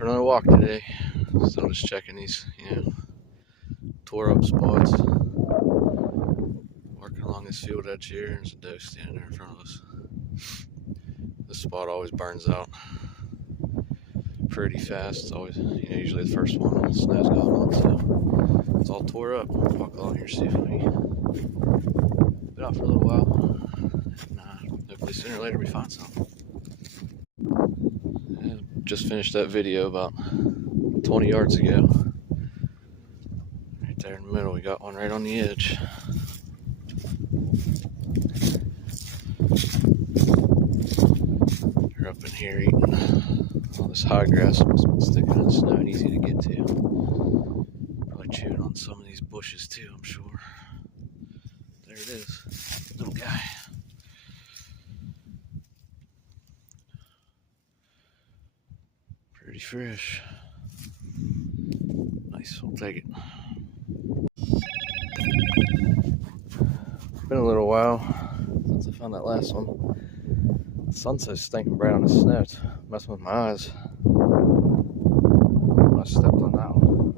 for another walk today. So just checking these, tore up spots. Working along this field edge here. There's a doe standing there in front of us. This spot always burns out pretty fast. It's always, usually the first one the snow's gone on, so it's all tore up. Walk along here, see if we been out for a little while. And hopefully sooner or later we find something. Just finished that video about 20 yards ago. Right there in the middle, we got one right on the edge. They're up in here eating all this high grass. Must have been sticking in the snow and easy to get to. Probably chewing on some of these bushes too, I'm sure. There it is, little guy. Pretty fresh. Nice, we'll take it. Been a little while since I found that last one. The sun's so stinking bright on the snow, it's messing with my eyes. I stepped on that one.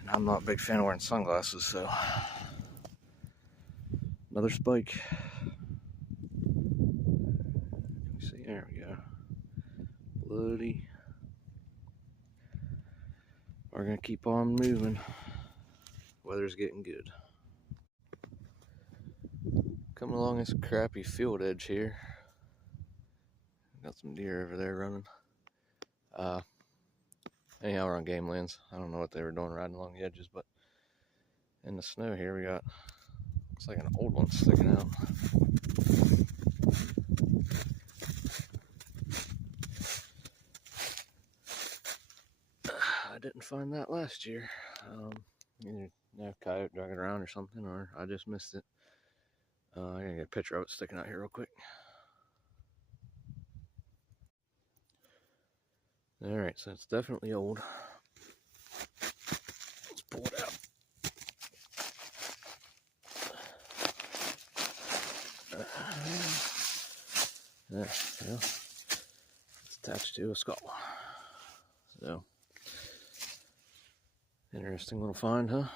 And I'm not a big fan of wearing sunglasses, so. Another spike. Can we see? There we go. Bloody. We're gonna keep on moving. Weather's getting good. Coming along this crappy field edge here. Got some deer over there running. Anyhow, we're on game lands. I don't know what they were doing riding along the edges, but in the snow here we got, looks like an old one sticking out. I didn't find that last year. Either a coyote dragging around or something, or I just missed it. I gotta get a picture of it sticking out here real quick. Alright, so it's definitely old. Let's pull it out. There we go. It's attached to a skull. So, interesting little find, huh?